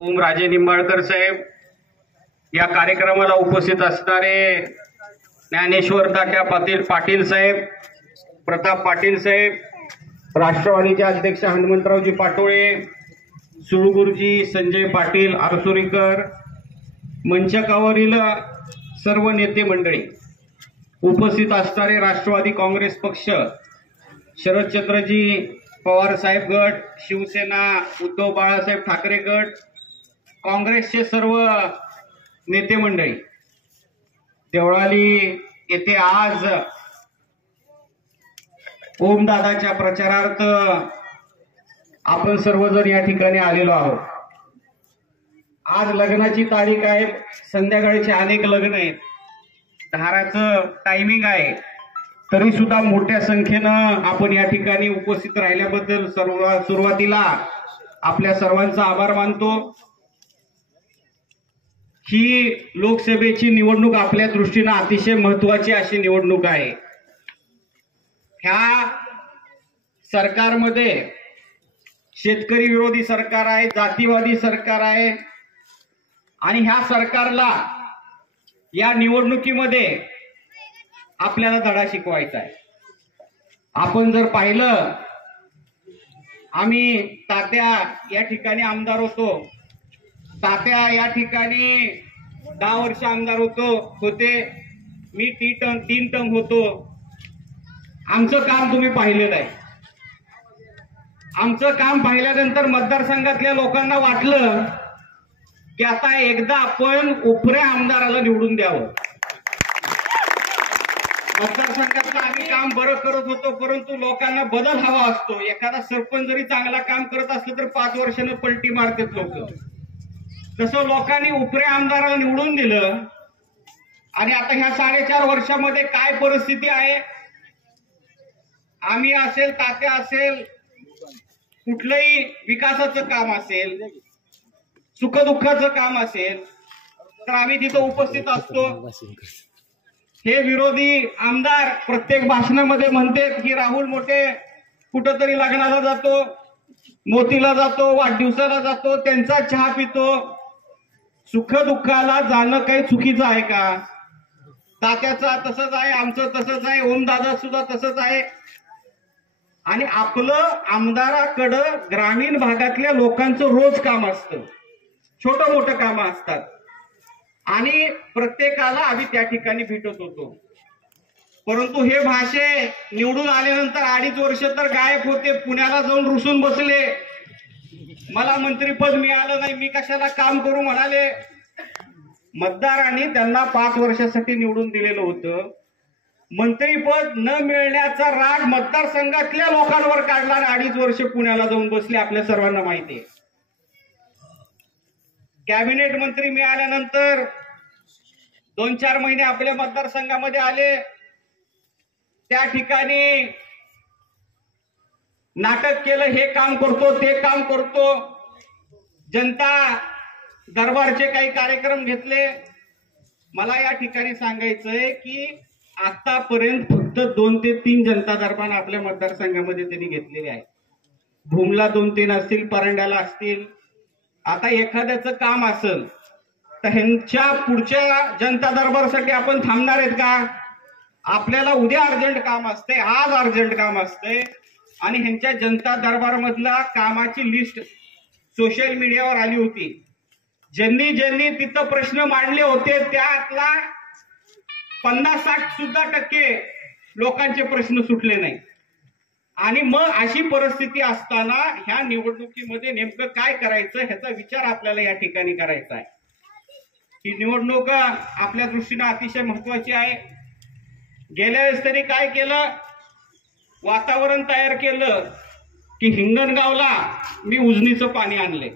राजे निंबाळकर साहेब, या कार्यक्रमाला उपस्थित असणारे ज्ञानेश्वर तात्या पाटील साहेब, प्रताप पाटील साहेब, राष्ट्रवादीचे अध्यक्ष हनुमंतरावजी पाटोळे, सुळगुरुजी संजय पाटील आरसुरीकर, मंचकावरील सर्व नेते मंडळी, उपस्थित असणारे राष्ट्रवादी काँग्रेस पक्ष, शरदचंद्रजी पवार साहेब गट, शिवसेना उद्धव बाळासाहेब ठाकरे गट, काँग्रेसचे सर्व नेते मंडळी, देवळाली येथे आज ओमदादाच्या प्रचारार्थ आपण सर्वजण या ठिकाणी आलेलो आहोत। आज लग्नाची तारीख आहे, संध्याकाळचे अनेक लग्न आहेत, धाराचं टायमिंग आहे, तरी सुद्धा मोठ्या संख्येनं आपण या ठिकाणी उपस्थित राहिल्याबद्दल सुरुवातीला आपल्या सर्वांचा आभार मानतो। ही लोकसभेची निवडणूक आपल्या दृष्टीने अतिशय महत्त्वाची अशी निवडणूक आहे। ह्या सरकारमध्ये शेतकरी विरोधी सरकार आहे, जातीवादी सरकार आहे, आणि ह्या सरकारला या निवडणुकीमध्ये आपल्याला धडा शिकवायचा आहे। आपण जर पाहिलं, आम्ही तात्या या ठिकाणी आमदार होतो, तात्या या ठिकाणी 10 वर्ष आमदार होते, मी 3 टर्म होतो। आमचं काम तुम्ही पाहिलेलं आहे। आमचं काम पाहिल्यानंतर मतदारसंघातल्या लोकांना वाटलं की आता एकदा आपण उपऱ्या आमदाराला निवडून द्यावं। मतदारसंघातलं आम्ही काम बरं करत होतो, परंतु लोकांना बदल हवा असतो। एखादा सरपंच जरी चांगला काम करत असलं तर 5 वर्षानं पलटी मारतात लोक। तसं लोकांनी उपऱ्या आमदाराला निवडून दिलं, आणि आता ह्या 4.5 वर्षामध्ये काय परिस्थिती आहे, आम्ही असेल, तात्या असेल, कुठलंही विकासाचं काम असेल, सुखदुःखाचं काम असेल, तर आम्ही तिथं उपस्थित असतो। हे विरोधी आमदार प्रत्येक भाषणामध्ये म्हणतात की राहुल मोठे कुठंतरी लग्नाला जातो, मोतीला जातो, वाढदिवसाला जातो, त्यांचा चहा पितो। सुखदुःखाला जाणं काही चुकीचं आहे का? तात्याचा तसंच आहे, आमचं तसंच आहे, ओमदादा सुद्धा तसंच आहे। आणि आपलं आमदाराकडं ग्रामीण भागातल्या लोकांचं रोज काम असतं, छोटं मोठं काम असतात, आणि प्रत्येकाला आम्ही त्या ठिकाणी भेटत होतो। परंतु हे भाषे निवडून आल्यानंतर 2.5 वर्ष तर गायब होते, पुण्याला जाऊन रुसून बसले। मला मंत्रीपद मिळालं नाही, मी कशाला काम करू म्हणाले। मतदारांनी त्यांना 5 वर्षासाठी निवडून दिलेलं होतं। मंत्रीपद न मिळण्याचा राग मतदारसंघातल्या लोकांवर काढला आणि 2.5 वर्ष पुण्याला जाऊन बसले, आपल्या सर्वांना माहिती आहे। कॅबिनेट मंत्री मिळाल्यानंतर 2-4 महिने आपल्या मतदारसंघामध्ये आले, त्या ठिकाणी नाटक केलं, हे काम करतो, ते काम करतो, जनता दरबारचे काही कार्यक्रम घेतले। मला या ठिकाणी सांगायचंय की आतापर्यंत फक्त 2 ते 3 जनता दरबार आपल्या मतदारसंघामध्ये त्यांनी घेतलेले आहे। भूमला 2-3 असतील, परंड्याला असतील। आता एखाद्याचं काम असेल तर ह्यांच्या पुढच्या जनता दरबारसाठी आपण थांबणार आहेत का? आपल्याला उद्या अर्जंट काम असते, आज अर्जंट काम असते, आणि ह्यांच्या जनता दरबार मधला कामाची लिस्ट सोशल मीडियावर आली होती। ज्यांनी तिथं प्रश्न मांडले होते त्यातला 50-60 सुद्धा टक्के लोकांचे प्रश्न सुटले नाही। आणि मग अशी परिस्थिती असताना ह्या निवडणुकीमध्ये नेमकं काय करायचं ह्याचा विचार आपल्याला या ठिकाणी करायचा आहे। ही निवडणूक आपल्या दृष्टीने अतिशय महत्वाची आहे। गेल्या वेळेस तरी काय केलं, वातावरण तयार केलं की हिंगणगावला मी उजनीचं पाणी आणले।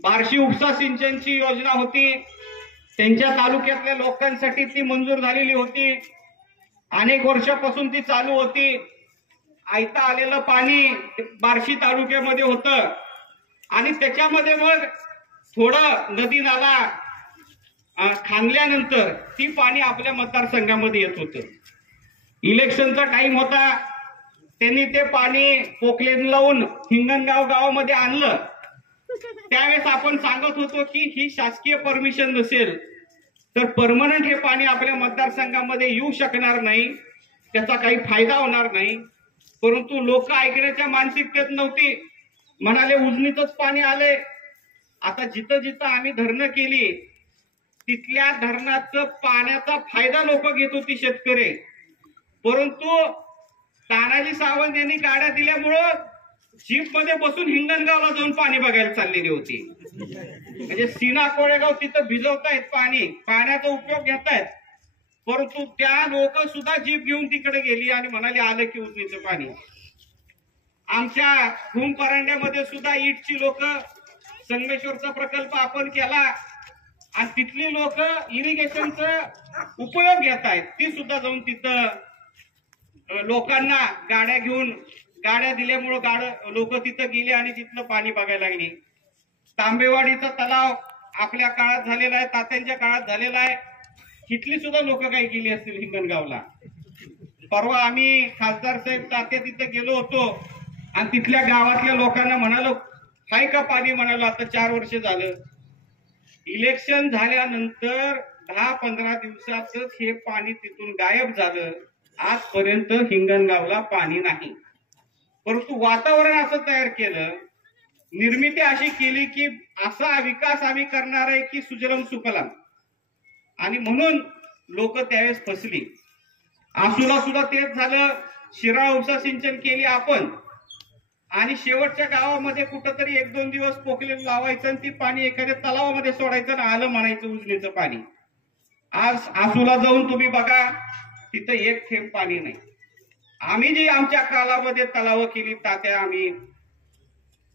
बार्शी उपसा सिंचनची योजना होती, त्यांच्या तालुक्यातल्या लोकांसाठी ती मंजूर झालेली होती, अनेक वर्षापासून ती चालू होती। आयता आलेलं पाणी बार्शी तालुक्यामध्ये होतं, आणि त्याच्यामध्ये मग थोडं नदी नाला खांदल्यानंतर ती पाणी आपल्या मतदारसंघामध्ये येत होतं। इलेक्शनचा टाइम होता, त्यांनी ते पाणी पोकलेन लावून हिंगणगाव गावामध्ये आणलं, त्यावेळेस आपण सांगत होतो की ही शासकीय परमिशन नसेल तर परमनंट हे पाणी आपल्या मतदारसंघामध्ये येऊ शकणार नाही, त्याचा काही फायदा होणार नाही. परंतु लोक ऐकण्याच्या मानसिकतेत नव्हती, म्हणाले उजनीचंच पाणी आले. आता जिथं जिथं आम्ही धरणं केली तिथल्या धरणाचं पाण्याचा फायदा लोक घेत होती, शेतकरी. परंतु तानाजी सावंत यांनी गाड्या दिल्यामुळं जीप मध्ये बसून हिंगणगावला जाऊन पाणी बघायला चाललेली होती. म्हणजे सीना कोळेगाव तिथं भिजवतायत पाणी, पाण्याचा उपयोग घेतायत. परंतु त्या लोक सुद्धा जीप घेऊन तिकडे गेली आणि म्हणाले आलं की उजनीचं पाणी. आमच्या भूम परांड्यामध्ये सुद्धा ईटची लोक संगमेश्वरचा प्रकल्प आपण केला आणि तिथली लोक इरिगेशनचा उपयोग घेत आहेत. ती सुद्धा जाऊन तिथं लोकांना गाड्या दिल्यामुळं लोक तिथं गेले आणि तिथलं पाणी बघायला लागली. तांबेवाडीचा तलाव आपल्या काळात झालेला आहे, तात्यांच्या काळात झालेला आहे. तिथली सुद्धा लोक काही गेली असतील हिंगणगावला. परवा आम्ही खासदार साहेब तात्या तिथं गेलो होतो आणि तिथल्या गावातल्या लोकांना म्हणालो हाय का पाणी, म्हणालो आता 4 वर्ष झालं. इलेक्शन झाल्यानंतर 10-15 दिवसातच हे पाणी तिथून गायब झालं. आजपर्यंत हिंगणगावला पाणी नाही. परंतु वातावरण असं तयार केलं, निर्मिती अशी केली की असा विकास आम्ही करणार आहे की सुजलम सुफलम, आणि म्हणून लोक त्यावेळेस फसली. आसूला सुद्धा तेच झालं. शिराळ उपसा सिंचन केली आपण आणि शेवटच्या गावामध्ये कुठंतरी 1-2 दिवस पोकलेलं लावायचं आणि ती पाणी एखाद्या तलावामध्ये सोडायचं आणि आलं म्हणायचं उजनीचं पाणी. आज आसूला जाऊन तुम्ही बघा, तिथं एक थेंब पाणी नाही. आम्ही जी आमच्या काळामध्ये तलाव केली तात्या, आम्ही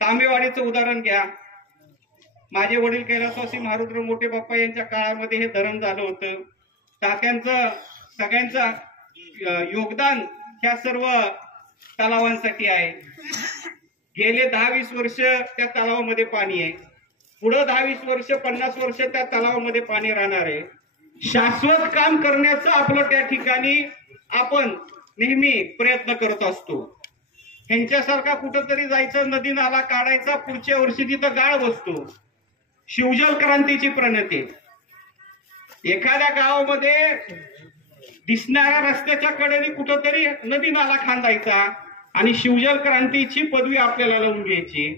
तांबेवाडीचं उदाहरण घ्या. माझे वडील कैलासवासी महारुद्र मोठे बाप्पा यांच्या काळामध्ये हे धरण झालं होतं. तात्यांचं सगळ्यांचं योगदान ह्या सर्व तलावांसाठी आहे. गेले 10-20 वर्ष त्या तलावामध्ये पाणी आहे. पुढे 10-20 वर्ष 50 वर्ष त्या तलावामध्ये पाणी राहणार आहे. शाश्वत काम करण्याचं आपलं त्या ठिकाणी आपण नेहमी प्रयत्न करत असतो. ह्यांच्यासारखा कुठंतरी जायचं, नदी नाला काढायचा, पुढच्या वर्षी तिथं गाळ बसतो. शिवजल क्रांतीची प्रणती. एखाद्या गावामध्ये दिसणाऱ्या रस्त्याच्या कडेने कुठंतरी नदी नाला खांदायचा आणि शिवजल क्रांतीची पदवी आपल्याला लावून घ्यायची.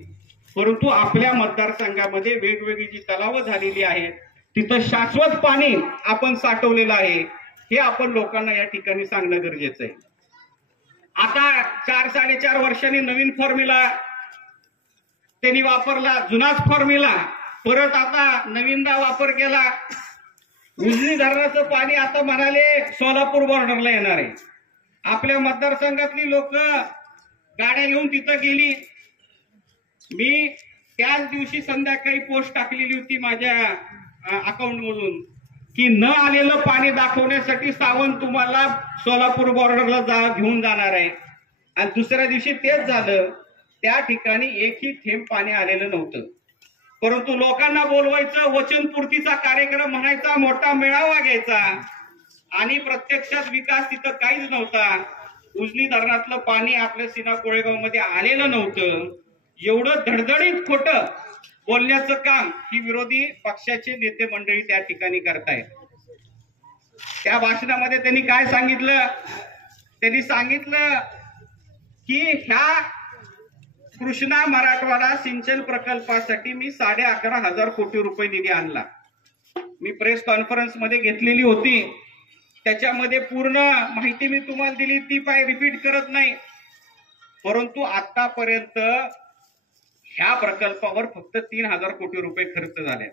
परंतु आपल्या मतदारसंघामध्ये वेगवेगळी जी तलावं झालेली आहेत तिथं शाश्वत पाणी आपण साठवलेलं आहे, हे आपण लोकांना या ठिकाणी सांगणं गरजेचं आहे. आता 4-4.5 वर्षांनी नवीन फॉर्म्युला त्यांनी वापरला, जुनाच फॉर्म्युला परत आता नवीनदा वापर केला. उजनी धरणाचं पाणी आता म्हणाले सोलापूर बॉर्डरला येणार आहे. आपल्या मतदारसंघातली लोक गाड्या घेऊन तिथं गेली. मी त्याच दिवशी संध्याकाळी पोस्ट टाकलेली होती माझ्या अकाउंट मधून की न आलेलं पाणी दाखवण्यासाठी सावंत तुम्हाला सोलापूर बॉर्डरला घेऊन जाणार आहे. आणि दुसऱ्या दिवशी तेच झालं. त्या ठिकाणी एकही थेंब पाणी आलेलं नव्हतं. परंतु लोकांना बोलवायचं, वचनपूर्तीचा कार्यक्रम म्हणायचा, मोठा मेळावा घ्यायचा आणि प्रत्यक्षात विकास तिथं काहीच नव्हता. उजनी धरणातलं पाणी आपल्या सीना कोळेगाव मध्ये आलेलं नव्हतं. एवढं धडधडीत खोटं बोलण्याचं काम ही विरोधी पक्षाचे नेते मंडळी त्या ठिकाणी करतायत. त्या भाषणामध्ये त्यांनी काय सांगितलं? त्यांनी सांगितलं की ह्या कृष्णा मराठवाडा सिंचन प्रकल्पासाठी मी 11,500 कोटी रुपये निधी आणला. मी प्रेस कॉन्फरन्स मध्ये घेतलेली होती, त्याच्यामध्ये पूर्ण माहिती मी तुम्हाला दिली, ती पाय रिपीट करत नाही. परंतु आतापर्यंत ह्या प्रकल्पावर फक्त 3,000 कोटी रुपये खर्च झाले.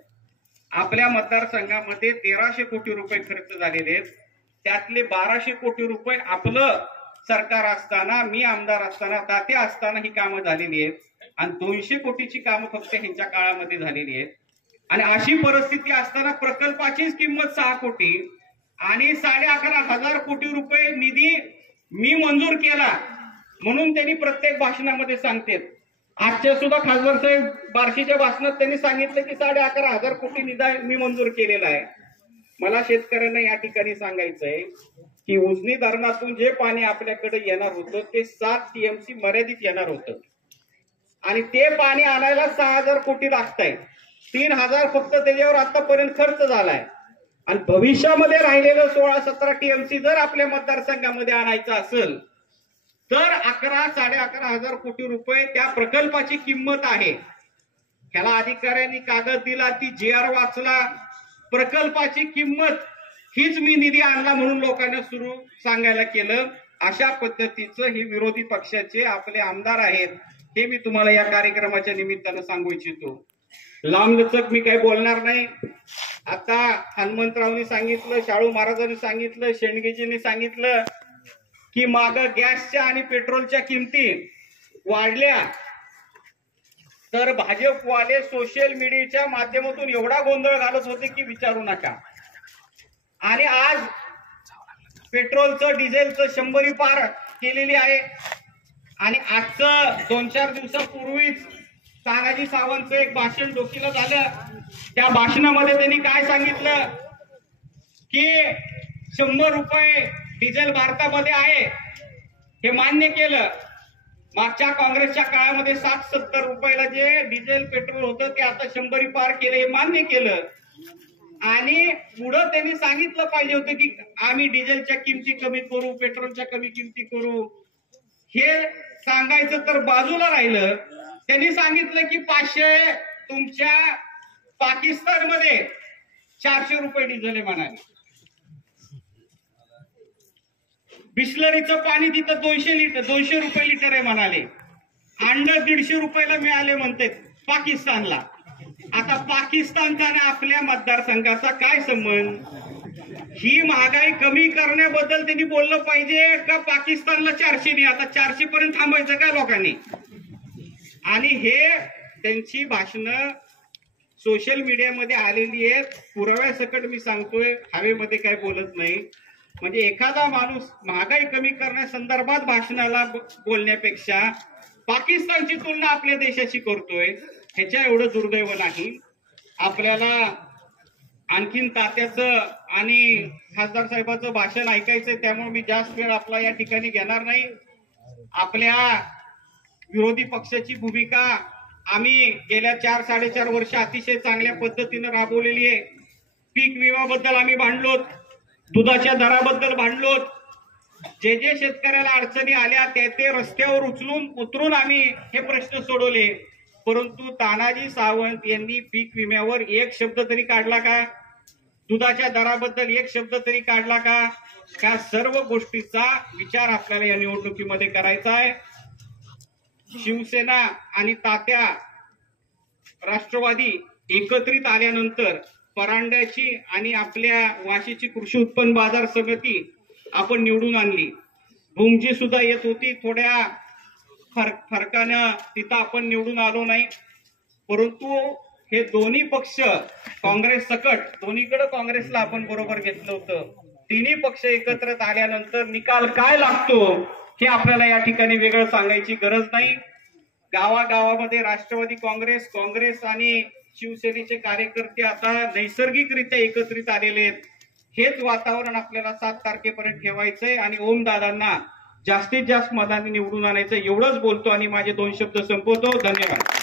आपल्या मतदारसंघामध्ये 1,300 कोटी रुपये खर्च झालेले आहेत. त्यातले 1,200 कोटी रुपये आपलं सरकार असताना, मी आमदार असताना, तात्या असताना ही कामं झालेली आहेत आणि 200 कोटीची कामं फक्त ह्यांच्या काळामध्ये झालेली आहेत. आणि अशी परिस्थिती असताना प्रकल्पाचीच किंमत 6 कोटी आणि 11,500 कोटी रुपये निधी मी मंजूर केला म्हणून त्यांनी प्रत्येक भाषणामध्ये सांगतात. आजच्या सुद्धा खासदार साहेब बार्शीच्या भाषणात त्यांनी सांगितलं की 11,500 कोटी निधी मी मंजूर केलेला आहे. मला शेतकऱ्यांना या ठिकाणी सांगायचंय की उजनी धरणातून जे पाणी आपल्याकडे येणार होतं ते 7 TMC मर्यादित येणार होतं. आणि ते पाणी आणायला 6,000 कोटी लागतंय. 3,000 फक्त त्याच्यावर आतापर्यंत खर्च झालाय. आणि भविष्यामध्ये राहिलेलं 16-17 टीएमसी जर आपल्या मतदारसंघामध्ये आणायचं असेल तर 11-11,500 कोटी रुपये त्या प्रकल्पाची किंमत आहे. ह्याला अधिकाऱ्यांनी कागद दिला, ती JR वाचला, प्रकल्पाची किंमत हीच मी निधी आणला म्हणून लोकांना सुरू सांगायला केलं. अशा पद्धतीचं हे विरोधी पक्षाचे आपले आमदार आहेत, हे मी तुम्हाला या कार्यक्रमाच्या निमित्तानं सांगू इच्छितो. लांबलचक मी काही बोलणार नाही. आता हनुमंतरावनी सांगितलं, शाळू महाराजांनी सांगितलं, शेंडगेजींनी सांगितलं की माग गॅसच्या आणि पेट्रोलच्या किमती वाढल्या, तर भाजपवाले सोशल मीडियाच्या माध्यमातून एवढा गोंधळ घालत होते की विचारू नका. आणि आज पेट्रोलचं डिझेलचं 100 पार केलेली आहे. आणि आजचं 2-4 दिवसापूर्वीच तानाजी सावंतचं एक भाषण डोकीला झालं. त्या भाषणामध्ये त्यांनी काय सांगितलं की 100 रुपये डिझेल भारतामध्ये आहे, हे मान्य केलं. मागच्या काँग्रेसच्या काळामध्ये 60-70 रुपयाला जे डिझेल पेट्रोल होतं ते आता 100 पार केलं, हे मान्य केलं. आणि पुढं त्यांनी सांगितलं पाहिजे होतं की आम्ही डिझेलच्या किमती कमी करू, पेट्रोलच्या कमी किमती करू. हे सांगायचं तर बाजूला राहिलं. त्यांनी सांगितलं की 500 तुमच्या पाकिस्तानमध्ये 400 रुपये डिझेल आहे म्हणाले. बिस्लरीचं पाणी तिथं 200 रुपये लिटर आहे म्हणाले. अंड 150 रुपयाला मिळाले म्हणतात पाकिस्तानला. आता पाकिस्तानचा आणि आपल्या मतदारसंघाचा काय संबंध? ही महागाई कमी करण्याबद्दल त्यांनी बोललं पाहिजे का पाकिस्तानला 400 नाही आता 400 पर्यंत थांबायचं का लोकांनी? आणि हे त्यांची भाषणं सोशल मीडियामध्ये आलेली आहेत. पुराव्यासकट मी सांगतोय, हवेमध्ये काय बोलत नाही. म्हणजे एखादा माणूस महागाई कमी करण्यासंदर्भात भाषणाला बोलण्यापेक्षा पाकिस्तानची तुलना आपल्या देशाशी करतोय, ह्याच्या एवढं दुर्दैव नाही. आपल्याला आणखीन तात्याचं आणि खासदार साहेबांचं भाषण ऐकायचंय, त्यामुळे मी जास्त वेळ आपला या ठिकाणी घेणार नाही. आपल्या विरोधी पक्षाची भूमिका आम्ही गेल्या 4-4.5 वर्ष अतिशय चांगल्या पद्धतीनं राबवलेली आहे. पीक विम्याबद्दल आम्ही भांडलोत, दुधाच्या दराबद्दल भांडलोत. जे शेतकऱ्याला अडचणी आल्या ते रस्त्यावर उतरून आम्ही हे प्रश्न सोडवले. परंतु तानाजी सावंत यांनी पीक विम्यावर एक शब्द तरी काढला का? दुधाच्या दराबद्दल एक शब्द तरी काढला का? का सर्व गोष्टीचा विचार आपल्याला या निवडणुकीमध्ये करायचा आहे. शिवसेना आणि तात्या राष्ट्रवादी एकत्रित आल्यानंतर परांड्याची आणि आपल्या वाशीची कृषी उत्पन्न बाजार समिती आपण निवडून आणली. भूमजी सुद्धा येत होती, थोड्या फरकानं तिथं आपण निवडून आलो नाही. परंतु हे दोन्ही पक्ष काँग्रेस सकट, दोन्हीकडे काँग्रेसला आपण बरोबर घेतलं होतं. तिन्ही पक्ष एकत्र आल्यानंतर निकाल काय लागतो हे आपल्याला या ठिकाणी वेगळं सांगायची गरज नाही. गावागावामध्ये राष्ट्रवादी काँग्रेस आणि शिवसेनेचे कार्यकर्ते आता नैसर्गिकरित्या एकत्रित आलेले आहेत. हेच वातावरण आपल्याला 7 तारखेपर्यंत ठेवायचंय आणि ओम दादांना जास्तीत जास्त मतांनी निवडून आणायचं, एवढंच बोलतो आणि माझे 2 शब्द संपवतो. धन्यवाद.